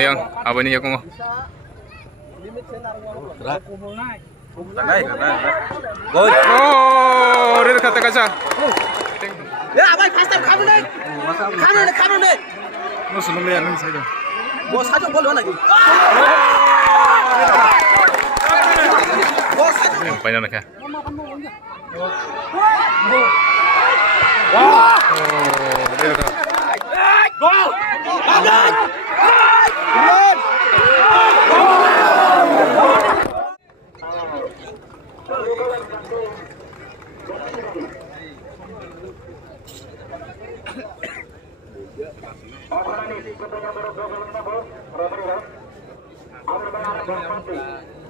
yang apa ini ya kong? Oh, real kata kaca. Ya, abang fast time kamu deh. Kamu deh. Musuh nomor yang saja. Bos aja boleh lagi. Bos aja. Banyak nak ya. Wow. Oh, real kata. Gol.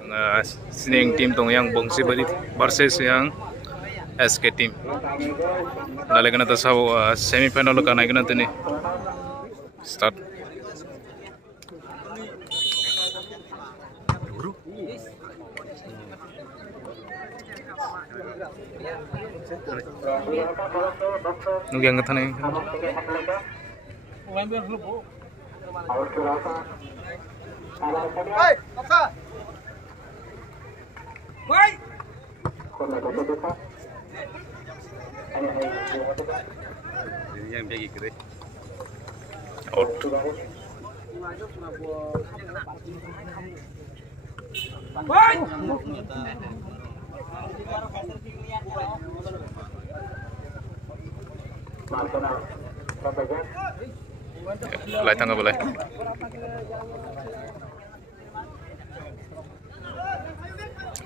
Nah, sini yang tim tong yang Bongsi Bari versus yang SK tim. Nalai kena tahu semi final kan naik nanti nih. Start. Nunggu yang ngetane. Hey, Oksa. Woi. Yang bagi kiri. Out. Woi. Lai tangga boleh.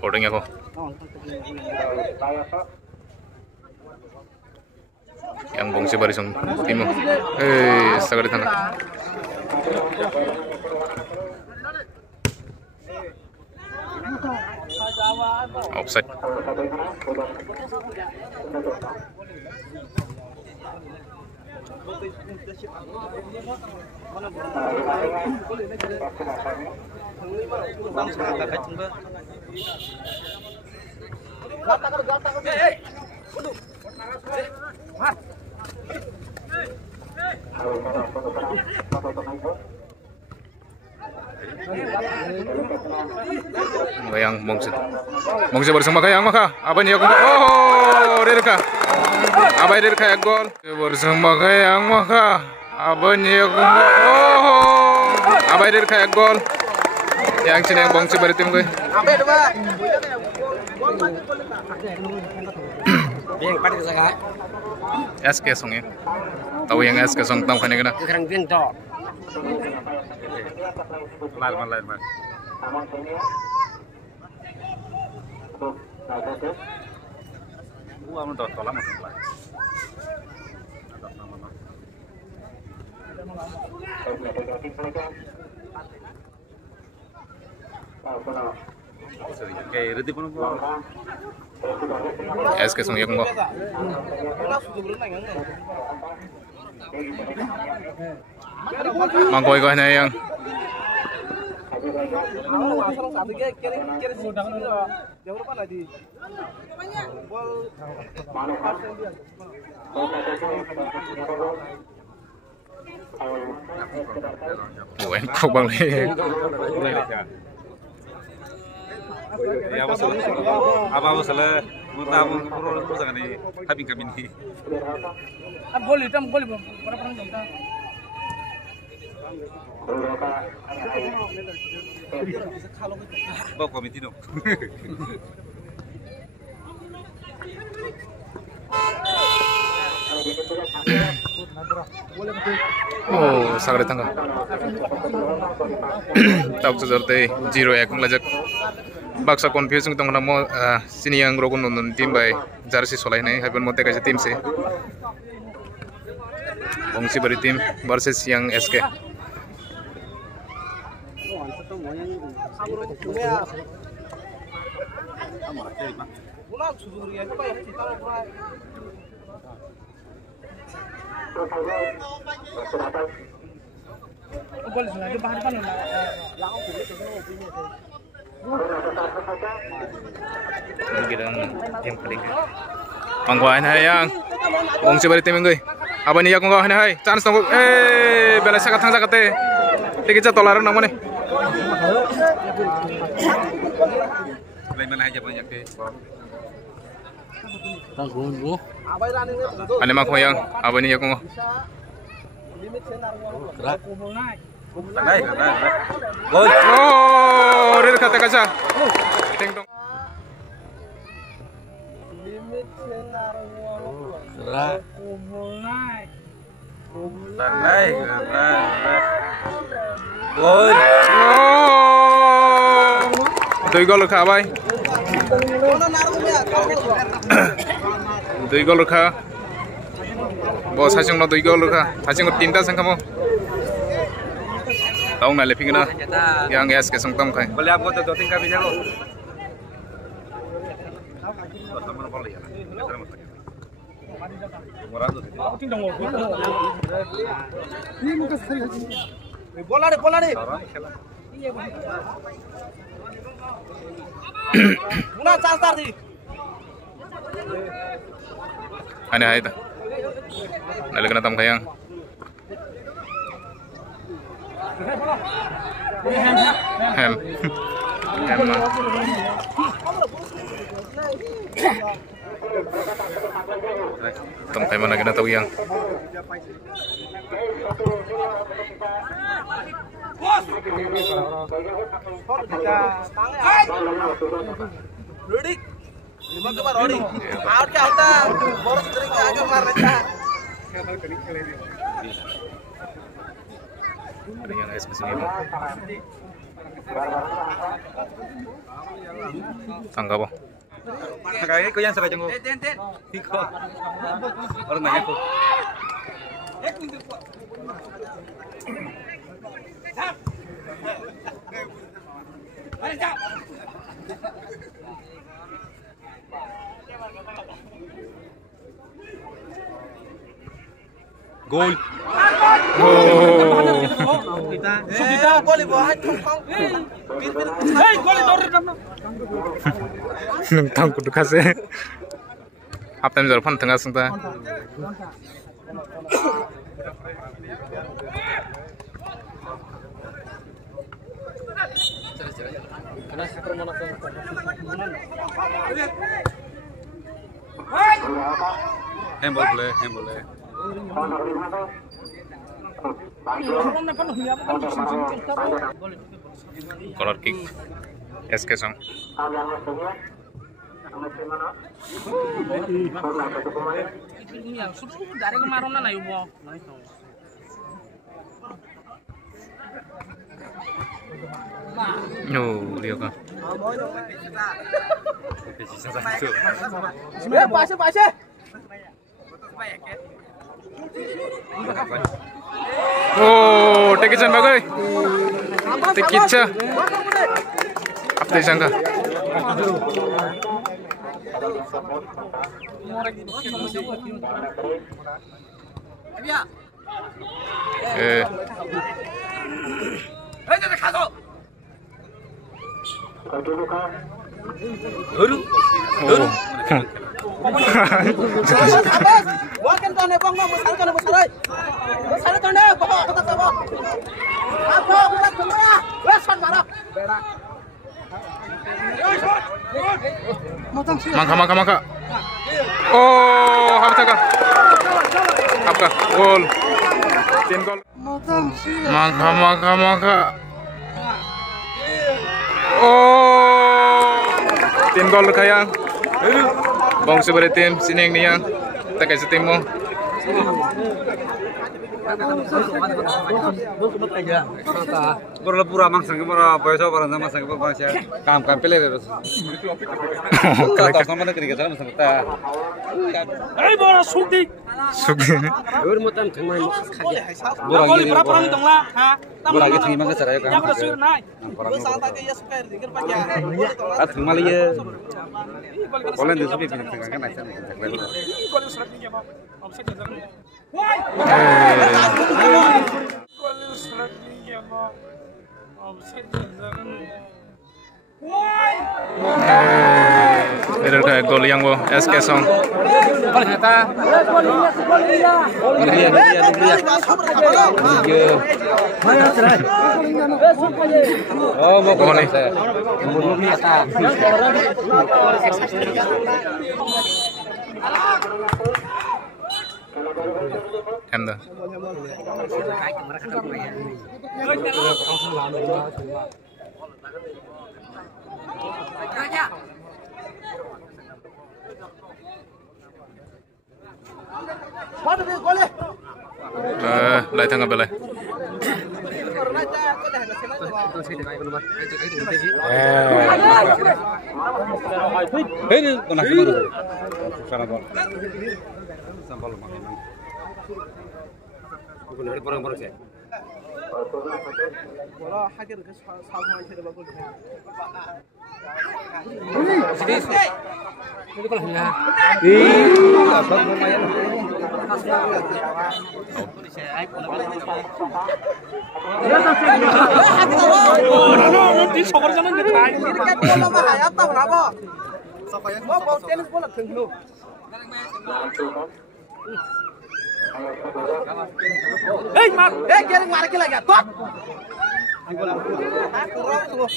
Holding ako. Yang Bongsi Bari song timo. Sagad tangga. Offside. Yang Bongsi bersama kayak maka apa nih aku? Oh, Derka. Apa Derka ya gol? Bersama kayak maka apa nih aku? Oh, apa Derka ya gol? Yang sini yang Bongsi bari tim gue. Apa itu, Pak? Yang pada kesana. SK song ya. Tahu yang SK song tahu kan ya? Sekarang biang dok. Lain. Gua mau tolong masuk lah. Kayak reti pun gua. SK song yang gua. Mangkoi kau hanya yang. Bukan kau bang le. Ya apa masalah? Mudah mudah jangan ni habis kami ni. Ab gol berapa orang jumpa? Bawa komiti dong. Oh, sagad tangga. Tahu seperti 0-1 lajak. Baksa confusing tong namo sini yang rogun nonton tim by jersey solai nih, happen mote kasih tim sih. Bongsi Bari tim versus yang SK. Yang paling pangkuan hayang Bongsi Bari tim gue. Apa nih ya kong kau hai chance tong bela sakat thang sakate Tiketnya tolaran nang mana? Ane mak hoyang, apa ini ya kong? Oh, real kata kaca. Ting tong. Doi gol kha bai. Doi gol kha. Bos hacing no doi gol kha. Hacing ko tinta sang kamu. Tahu na leping na. Yang es ke sang tam khai. Boleh आपको तो 2-3 का भी जाओ बोला रे मुना चास्तार थी Ane hai ta. Nalagna tam kayang. Hem. Hem. Tam kay mana kena tahu yang. Ready lima के बाद रेडी आउट क्या होता है बोरस ड्रिंक आगे मार लेता है Ada yang es kesini mo. Tangga po. Kaya ko yan sa kajang ko Iko Orang nanya ko Gol. Sugita gol buat tongkong hey gol dor namna Nang kudu kase. Half time jar fan tengah sungta. Handball boleh. Corner kick. SK song. Dia kan. पासे Oh, tekican bagai. Tekica. Apa disangka? Wakan to ne bang mo masal ka na masaray. Masal to ne bako kata sabo. Ako kata kumaya. Wes shot mara. Mangka. Oh, habis Apa? Gol. Tim gol. Mangka. Oh, tim gol kayang. Bang sebagai tim sini yang niang. Tak kasih tim mo. Borla pura mangsang mora boyso barang sama sang bangsa kam pele terus. Kata sama nak kerja sama sang ta. Ai bora sugdi. Ur mutan thangmai khage. Gol berapa orang dong lah, ha? Bora ge thang mangga sarai Yang udah sur naik. Santa ke ya super dikir pa kya. At thangmali ye. Bolen desu bi bin thang kan aisa nih. Gol serat ni apa? Offset jangan. Woi. Gol serat ni apa? Offset jangan. Woi. Bener kayak gol yang wo SK Song. Oh, mau Oh nih. Anda. Lại thằng apa lại? Ini pernah kemana? Sana bol. Sampal makan. Bukan dari orang-orang saya. Bola hakir ke sahab main se bagul. Abang lumayan. Di sokor jalan di try. Ini kan bola mah hayat tau berapa? Mau bau tenis bola tenglu. Mar. Kering marah lagi tot. Aku rong tuh.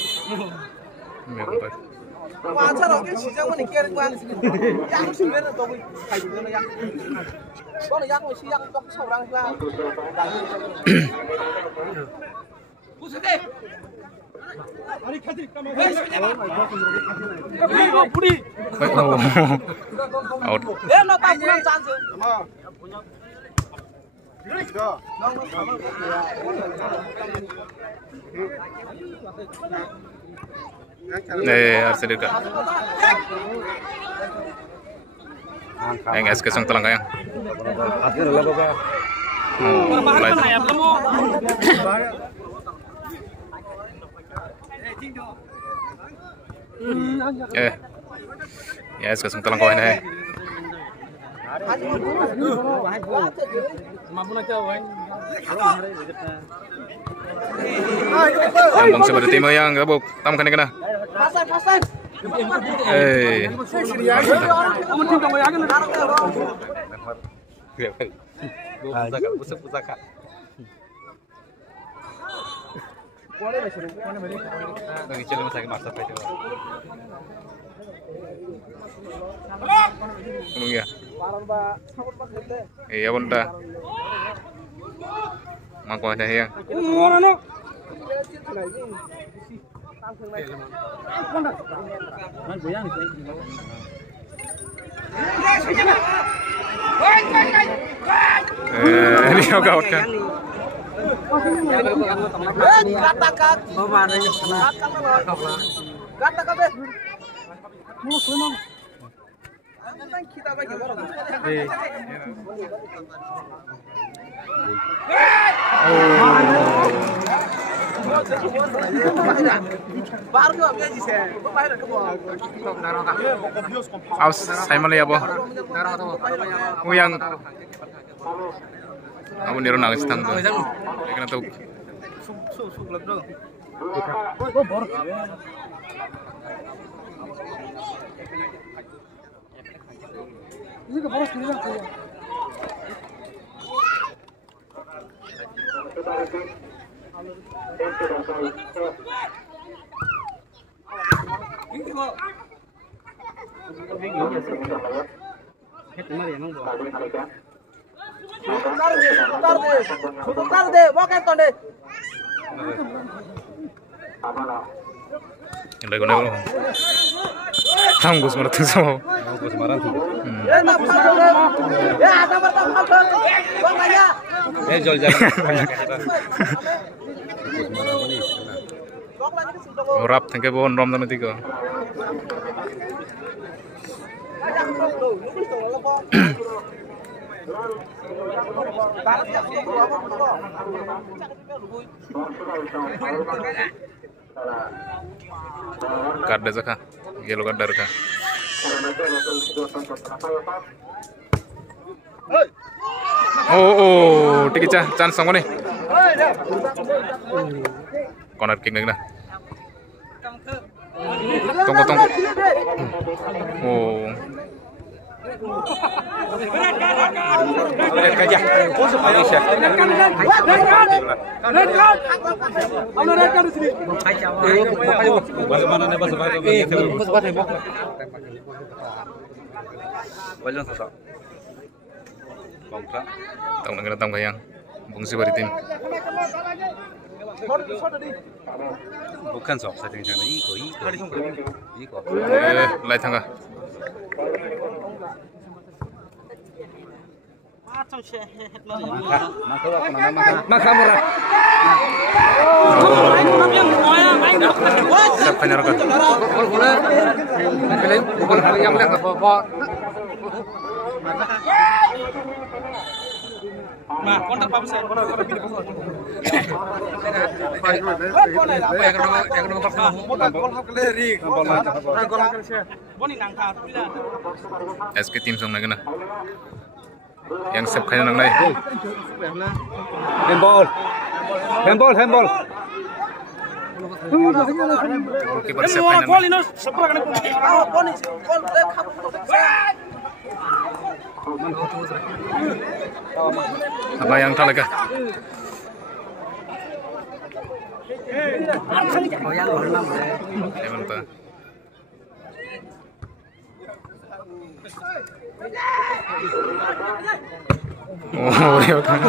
Masa rong cái siang mana kering bang? Yang sebenarnya tuh kayak gimana ya? Kalau yang masih yang tok seorang lah. Buset deh. Puri. Out. No tak pulang chance. Arsenal ka. Yang SK Song telang kayang. Akhir lah bapak. Ya SK Song telang kau ini. Yang bangsa pada tim yang gabuk tam kan kena. Pasan. Pusaka. Lagi celem saya masak itu. Ya. Iya bunda. Mangko ada yang. Ini juga out kan. Katakan. Katakan. Kita bagi bola. Baru dia sih saya. Baru ke bola. Aus saya malah ya boh. Yang aku niru nangis tang tuh. Kena tuh. Ini ke bola sendiri aku. Sebentar deh, bukan tonde. Yang lagu lagu. Tanggus marah tuh semua. Tanggus marah tuh. Ya, ada bertambah. Bang aja. Jual jalan. Rap tengke bon rom dan tiga. Karda zaka, yellow karda reka. Oh, tiki cah, chance sama nih. Corner kick lagi dah. Tunggu. Oh. Bagaimana nih bahasa Tong nang datang kayang bungsi baritim. bukan sok setting sana iko. Lai thanga. Makamura. Sab kanya rakat. Bukan hal yang lihat apa. Nah, kontak Pak Besar. SK team song nagana. Yang sab kanya nang lai. Handball. Keeper sab kanya. Gol ini seberapa kali gol? Apa yang talaga? Emang ta. Oh, dia kan.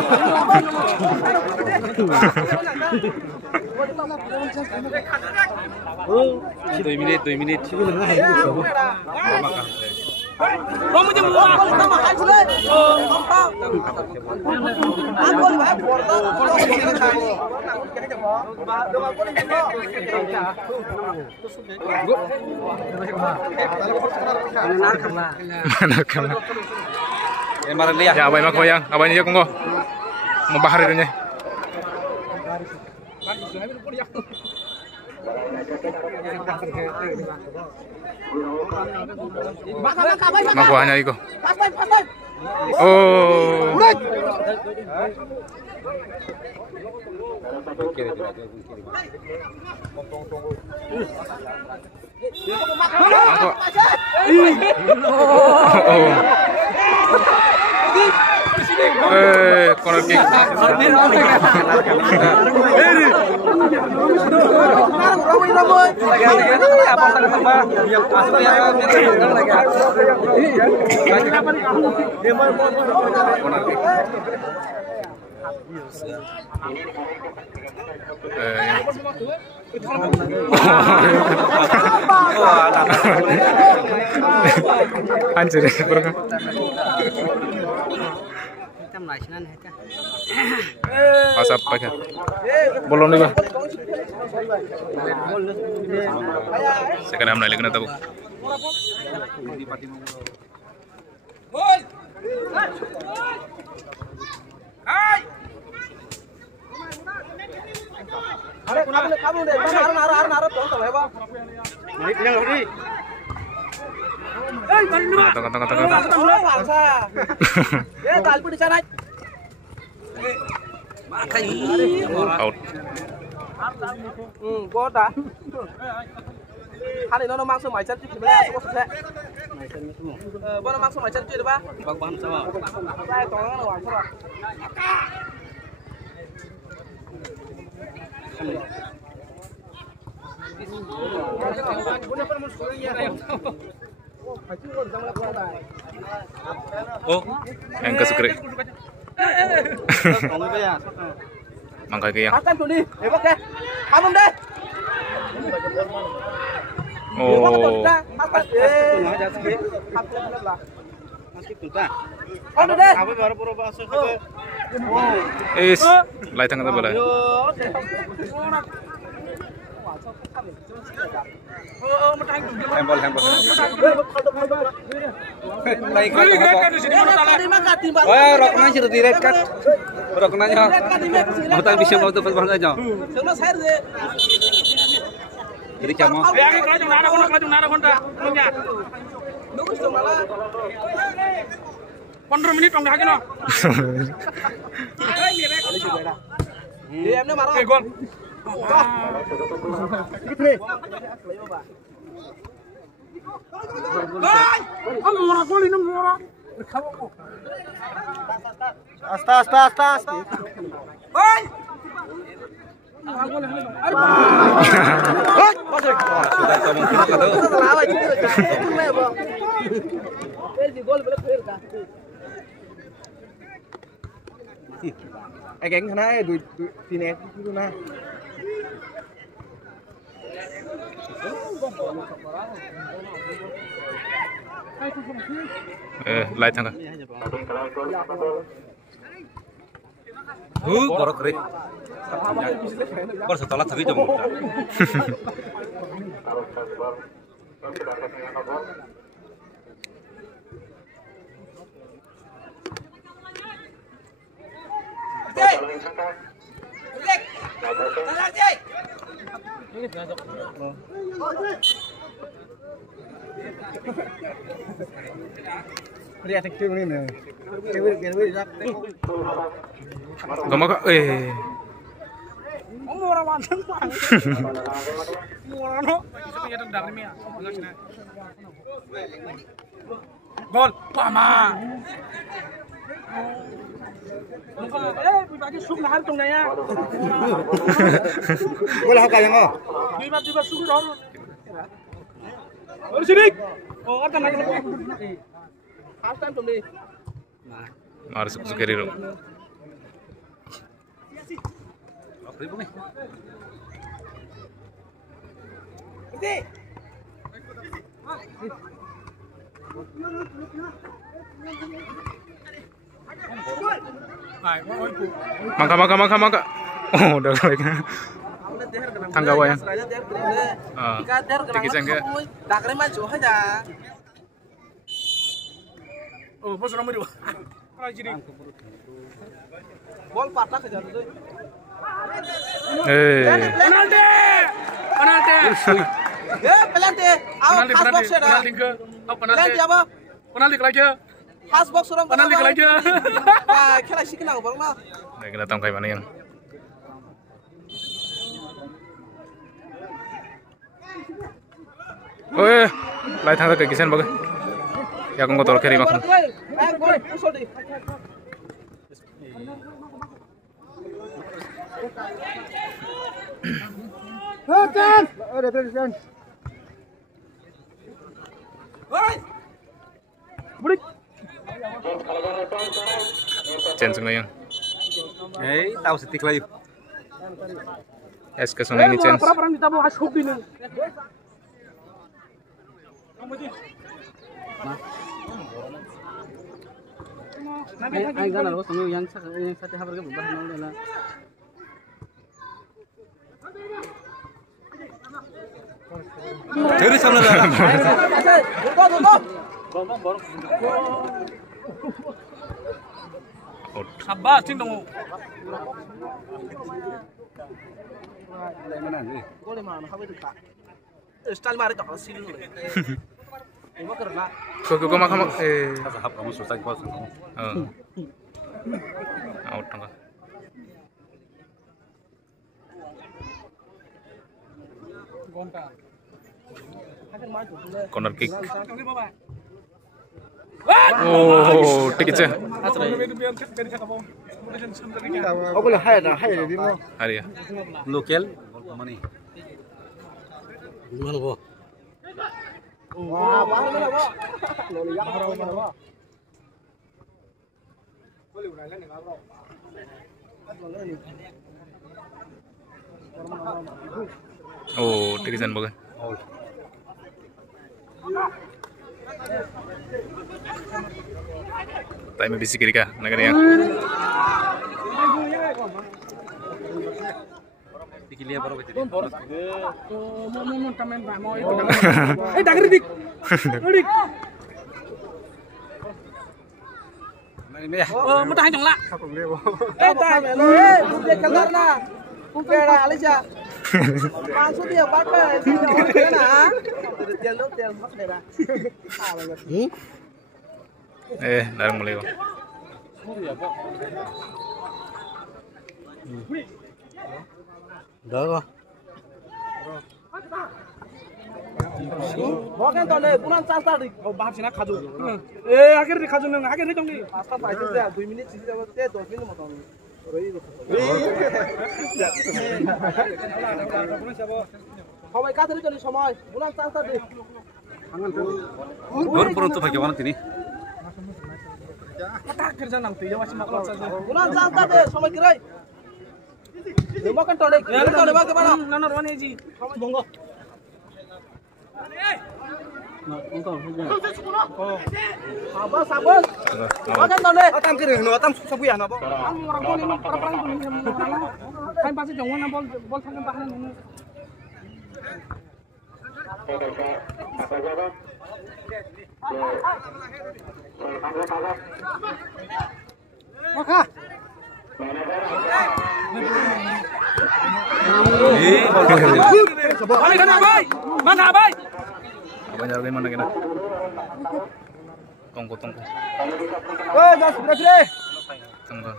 2 minit. Kamu jam berapa? Ya, abang mak koyang, abangnya kongko. Mau bahar ini. Mak hanya iko. Oh. Corner kick. Anjir, berapa? Asap pakai. Bolong nih, Bang. Sekarang lagi kena tahu. Kamu deh, arah tuh ya, Bang. Naik yang lagi. Talpu di sana. Out. Gol dah. Hari ini langsung macam tu, bila aku selesai. Boleh langsung macam tu, dah. Bang sama. Saya tolong orang serah. Oh, Yang kesekre. Mangkai ke yang. Hasan tu ni, hebat ke? Kamu deh. Oh. Oh, deh. Is, lai tengah tu boleh. handball. Naik wah, rokna sih direct cut. Roknanya. Mau tak bisa mau tu pas aja. Jadi kamu. Kelajung nada konta. 15 minit orang dah kena. Dia ni marah. Gol. Asta. Ai gánh thằng này đuổi thì nè cứ na. Lai thằng baru kering. Baru setelah segi jam. Dia teknik ni ni. Gama ka Murah banget. Murah no. Itu punya tendang ni ya. Gol, Pama. Bagi suk nahar tung na ya. Bola hak yang oh. Tiba-tiba suk dor. Sidik. Oh, ada lagi. Half time tung ni. Mar sukeri ro. Ribu nih. Mangka. Oh, udah lagi. Tangga wayang. Tikisang ke. Oh, bos nomor 2. Jadi. Bol patah ke jalan tu. Penalti. Penalti. Awak half box ada. Penalti apa? Penalti lagi. Half box orang. Penalti lagi. Kira sih kena barang lah. Nah, kita tahu kayak mana yang. Oh, lai thang ke kisan bagai. Ya aku ngotol kiri makan. Gol, usul di. Hakan. Ada presiden. Hei. Burik. Chance ngayon. Tahu setik lagi. Es ke sungai ini chance. Parang ditabo has hook din. Ay gana lo sama yang satu habar ke bawah nol lah. Jadi sana lah. Sabar cing dong. Gol mana? Kau itu tak. Style mari tak hasil ni. Ini kerana. Kau makan Sahab kamu susah kau. out tangga. Corner kick. Oh, tikit siya. Oh boleh hai di mana? Hari ya. Lokal, mana ni? Mana bo? Wah, bahan mana bo? Lalu yang mana bo? Oh, tikisan baga. Tayo may bisikiri ka, nagani yan. Dikilia baru betul. Mau tamen ba mau itu. Dagri dik. Dik. Mau tahan jong la. Tahan lo, bukan kelar na. Bukan ada Alisa. Masuk dia pakai. Bukan na. Tiang mak dera. Darang mulai. Dah. Bukan tahun ini, bulan satu tadi. Oh, bahas sini kaju. Eh, akhir di kaju neng, akhir di dong di. Pasta pakai dia 2 menit sih, 2 menit mau tahun. Kau ikat tadi tuh semua, bulan satu tadi. Baru peruntuk bagaimana ini? Mata kerja nang tuh, ya masih maklum saja. Bulan satu tadi, semua kira. Bukan tahun ini, tahun ini bagaimana? Nana Rwani Ji, bonggo. Sabar. Bukan tahun ini. Atam kiri, atam sabuyan apa? Ang orang ko ni perang ko ni orang. Kain pasti jongwan na bol thang bahan ni. Maka. Balik kana bay. Mana bay? Abang jalan mana kena? Tunggu. Woi, gas berapa? Tunggu.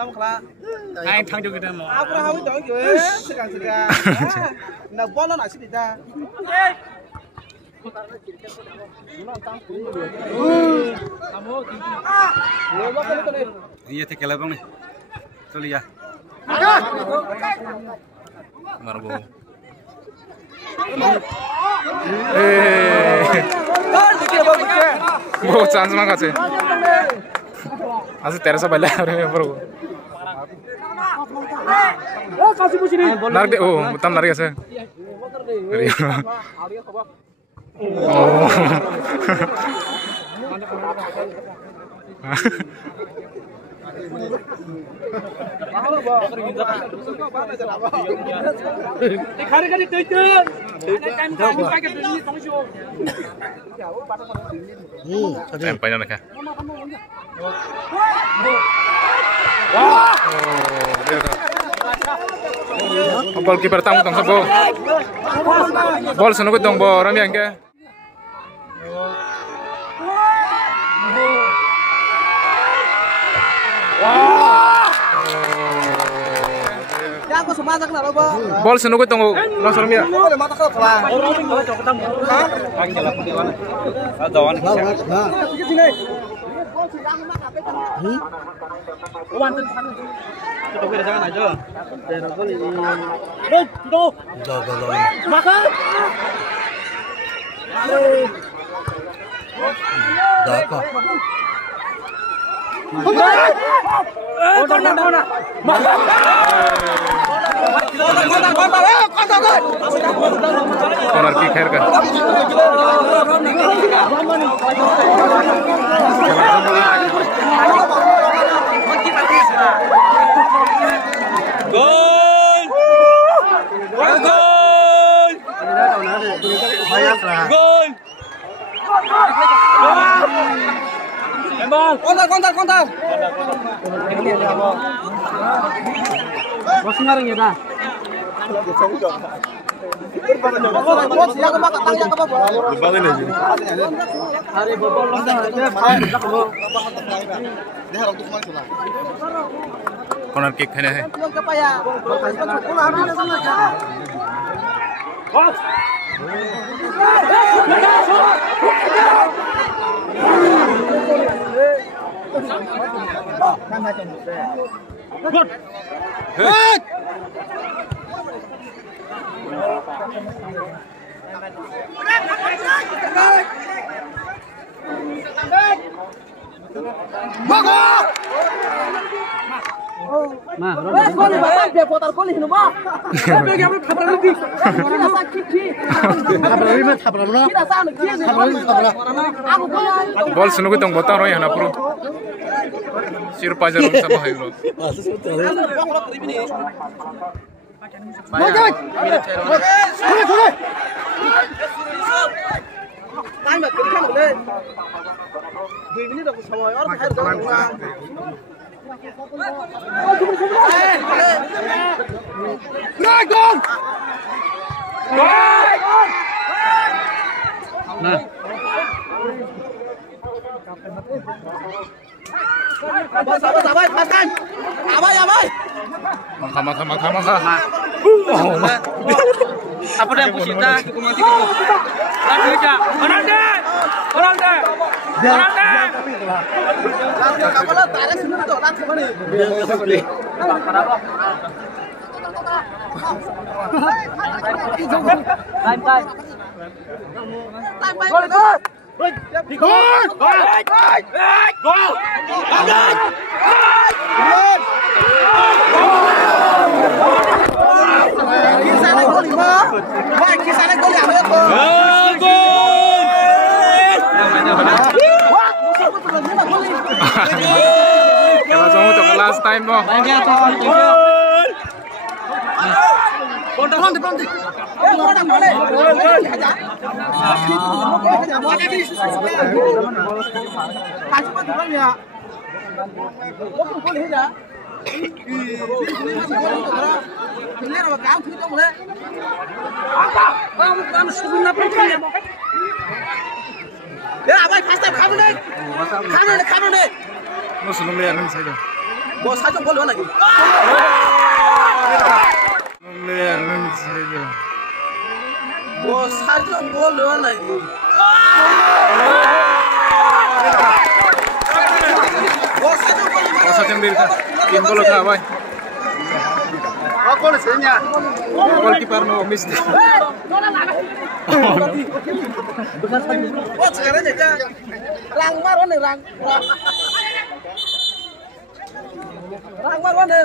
Tamu kelah. Kain thang jo kita mo. Aku dah habis jauh ke, sekarang. Nak bola nak sih dah. Iya tekel abang nih. Tuh lihat. Margo. बहुत चांस मांगा छे आज 1300 पहले अरे बरो Oh, kasih pusi ni. नार दे ओ तम नार कैसे अरे Dikhari kali tuju. Kain pakai ni tong sio. Tempanya nak ya bol kiper tang tong sabo bol seno ko tong bo rami angke Aku semua tak nak apa. bol seno ko tong lo rami ya Boleh mata kau kelah. Dawan. corner kick khair kan Gol! Gol! Kontar. Bos ngareng ya dah. Bos, yang apa katang yang apa? Lebarin aja. Hari bobol lo dah. corner kick khaina hai Yang apa ya? Nah, Koli bapak dia putar koli nu ba? Tapi apa khabar ni? Kita sakit sih. Kita sana kiri. Aku punya. bol seno ko tong bota ro yana puro sir pa jarum sab hai ro Time mà kiểm tra một lên. 2 minit aku sama orang air dah. nah. Sabar, paskan. Abai. maka Apa dah pusing dah? Mati ko. Lagi aja. Orang deh. Kamu lah tarik sini tuh, nanti mana? Langsung untuk last time mo. Mo sunong liyan ng sa'yo. Bos saja boleh lagi. Sunong liyan ng sa'yo. Bos saja boleh lagi. Bos saja boleh. Sa ating dito. Team ko ka bay. Ako na sa niya. Goalkeeper mo miss. Bos sekarang aja. Rang marwan nih rang. Rang marwan nih.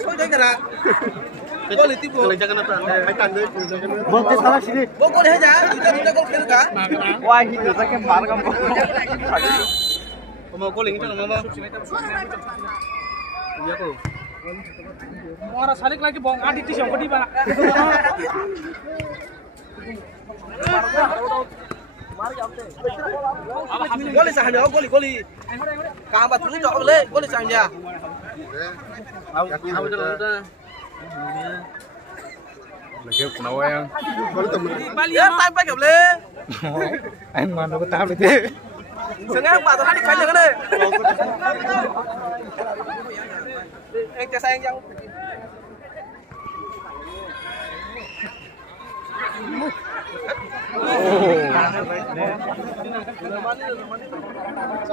Soalnya kira. Gol itu bu. Boleh salah sini. Gol aja. Kita gol kira kan? Wah, itu saya kembar kamu. Mau calling itu mau. Iya kok. Orang salik lagi bong adi di siapa di mana? Gol sahnya, gol. Kamu tuh jauh boleh, gol sahnya. Apa dah? Lagi kunawa yang. Ya, time pakai boleh. Anh mà nó có tao đấy. Sengaja pak, tadi kaya kan? Yang sayang yang.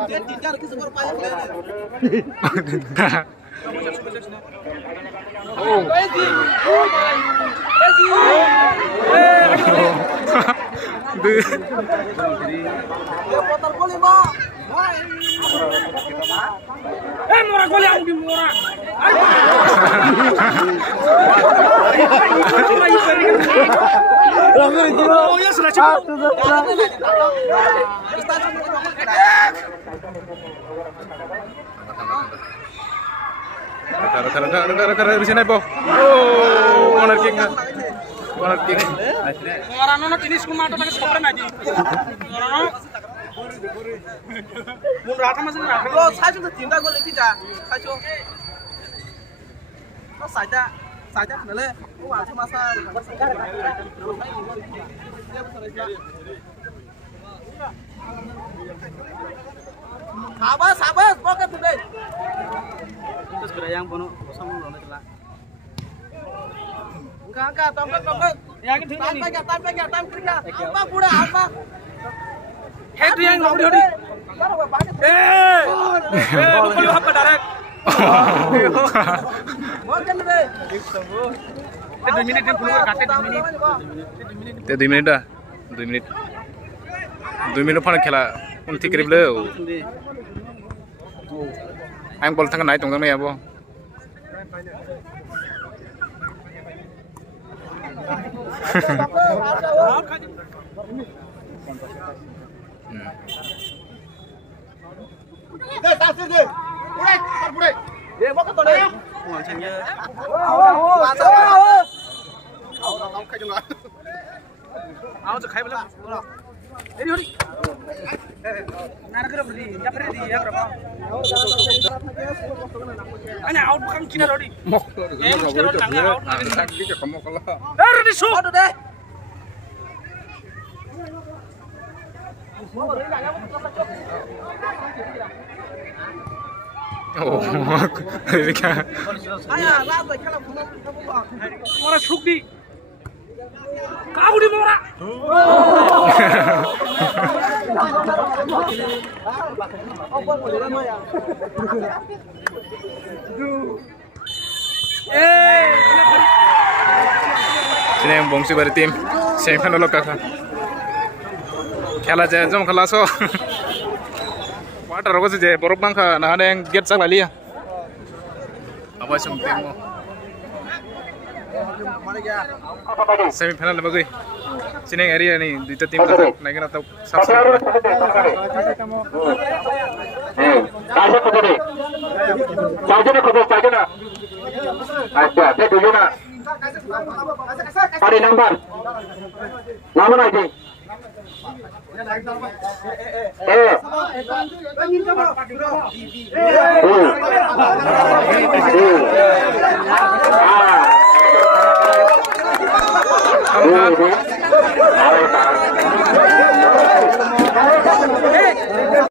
Dia tidak ke super payah Murah gol yang di murah. Oh ya sudah cukup. Di sini po. Oh, corner kick. Corner kick. Orang nonton ini semua mata tak sekolah lagi. Orang mun rata masih rata. Lo 사주 그 딘다 걸 얘기자. 사주. 너 사자. 사자 그래. 뭐 아주 마사. Sabar, pocket today. Terus berayang penuh kosong lono celak. Enggak, tombak. yang itu ini. Time kerja. Apa budak apa? Itu yang ngomong di. Lu perlu apa direct? Makan deh. 2 minit yang keluar kate 2 minit. 2 minit dah. 2 minit. 2 minit pun खेला उनती करीब ले आयं बोल थंग नाइट तंग में याबो Aku cek belum. Ini hori. Nara kira berdi, ya berdi ya berapa? Hanya out bukan Cina hori. mok Cina hori nangnya out. sakit ke kamu kalau Ready shoot. Aduh deh. oh ini kan Ayah, lama kalau kamu Orang sukdi. Kau di mana? Sini yang bongsi bari tim semifinal lo kakak. Kela jaya jom kelaso. Water rogo sih borok bangka nah ada yang get sak lali ya. Apa sih tim mo? Semifinal bagai. Sini yang area nih di tim kakak naikin atau sab. अच्छा ते तुझे ना अरे नंबर नाम ना जी